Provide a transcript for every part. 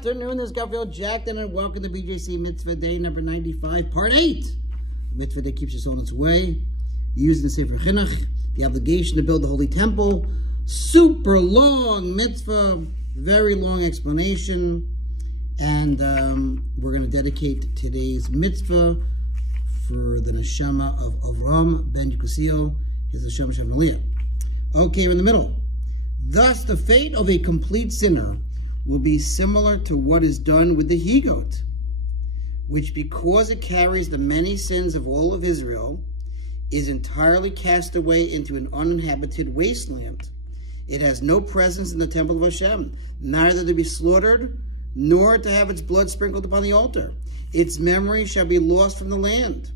afternoon. This is Gabriel Jackson, and welcome to BJC Mitzvah Day number 95, Part 8. Mitzvah Day keeps us on its way. Using the Sefer Hachinuch, the obligation to build the Holy Temple. Super long mitzvah, very long explanation. And we're going to dedicate today's mitzvah for the neshama of Avram ben Yekuzio, his neshama Shem Aliyah. Okay, we're in the middle. Thus, the fate of a complete sinner will be similar to what is done with the he-goat, which, because it carries the many sins of all of Israel, is entirely cast away into an uninhabited wasteland. It has no presence in the temple of Hashem, neither to be slaughtered, nor to have its blood sprinkled upon the altar. Its memory shall be lost from the land.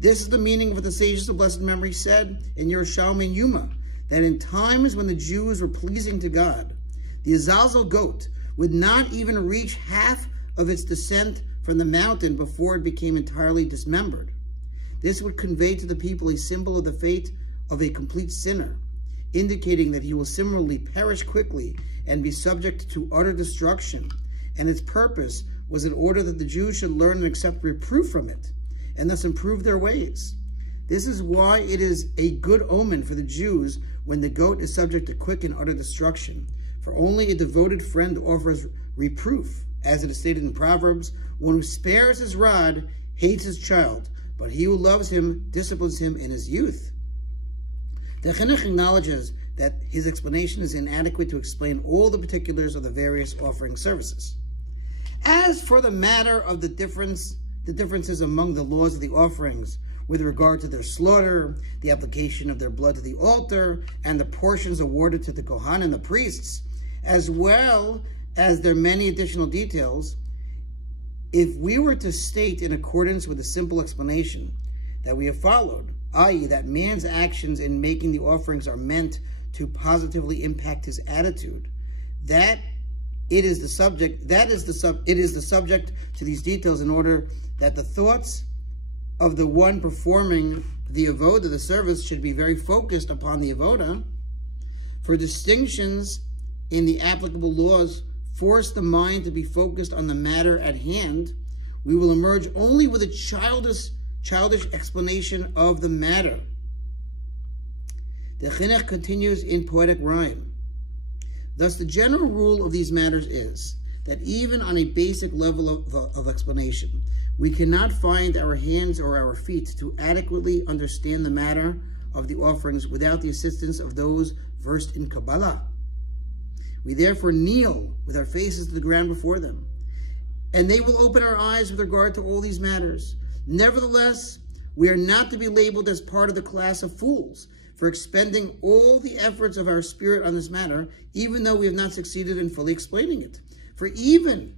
This is the meaning of what the sages of blessed memory said in Yerushalmi and Yuma, that in times when the Jews were pleasing to God, the Azazel goat would not even reach half of its descent from the mountain before it became entirely dismembered. This would convey to the people a symbol of the fate of a complete sinner, indicating that he will similarly perish quickly and be subject to utter destruction. And its purpose was in order that the Jews should learn and accept reproof from it, and thus improve their ways. This is why it is a good omen for the Jews when the goat is subject to quick and utter destruction. For only a devoted friend offers reproof, as it is stated in Proverbs, one who spares his rod hates his child, but he who loves him disciplines him in his youth. The Chinuch acknowledges that his explanation is inadequate to explain all the particulars of the various offering services. As for the matter of the differences among the laws of the offerings with regard to their slaughter, the application of their blood to the altar, and the portions awarded to the Kohan and the priests, as well as their many additional details, if we were to state in accordance with the simple explanation that we have followed, i.e. that man's actions in making the offerings are meant to positively impact his attitude, that it is the subject to these details in order that the thoughts of the one performing the avoda, the service, should be very focused upon the avoda. For distinctions in the applicable laws force the mind to be focused on the matter at hand, we will emerge only with a childish explanation of the matter. The Chinuch continues in poetic rhyme. Thus, the general rule of these matters is that even on a basic level of explanation, we cannot find our hands or our feet to adequately understand the matter of the offerings without the assistance of those versed in Kabbalah. We therefore kneel with our faces to the ground before them, and they will open our eyes with regard to all these matters. Nevertheless, we are not to be labeled as part of the class of fools for expending all the efforts of our spirit on this matter, even though we have not succeeded in fully explaining it. For even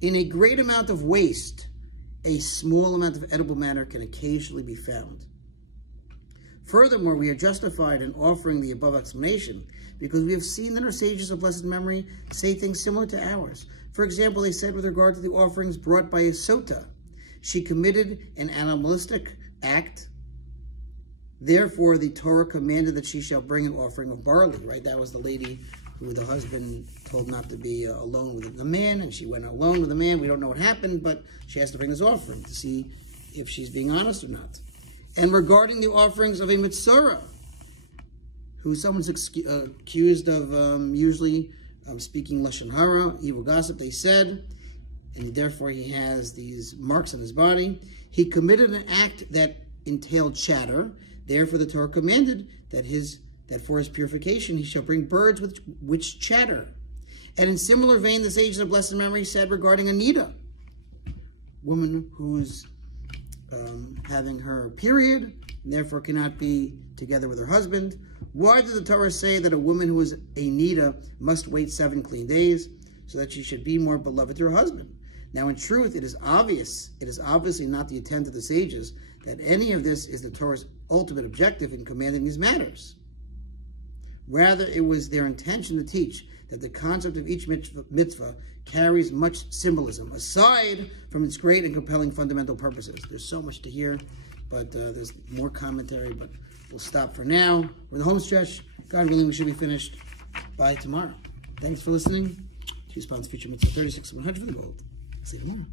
in a great amount of waste, a small amount of edible matter can occasionally be found. Furthermore, we are justified in offering the above explanation because we have seen that our sages of blessed memory say things similar to ours. For example, they said with regard to the offerings brought by a sota, she committed an animalistic act. Therefore, the Torah commanded that she shall bring an offering of barley, right? That was the lady who the husband told not to be alone with the man, and she went alone with the man. We don't know what happened, but she has to bring this offering to see if she's being honest or not. And regarding the offerings of a Mitzvah, who someone's accused of usually speaking Lashon Hara, evil gossip, they said, and therefore he has these marks on his body. He committed an act that entailed chatter. Therefore the Torah commanded that for his purification he shall bring birds which chatter. And in similar vein, the sages of blessed memory said regarding Anita, woman who's having her period, and therefore cannot be together with her husband. Why did the Torah say that a woman who is a nida must wait 7 clean days so that she should be more beloved to her husband? Now, in truth, it is obviously not the intent of the sages that any of this is the Torah's ultimate objective in commanding these matters. Rather, it was their intention to teach that the concept of each mitzvah carries much symbolism, aside from its great and compelling fundamental purposes. There's so much to hear, but there's more commentary, but we'll stop for now. We're in the home stretch. God willing, we should be finished by tomorrow. Thanks for listening. She responds, future mitzvah 36, 100 for the gold. See you tomorrow.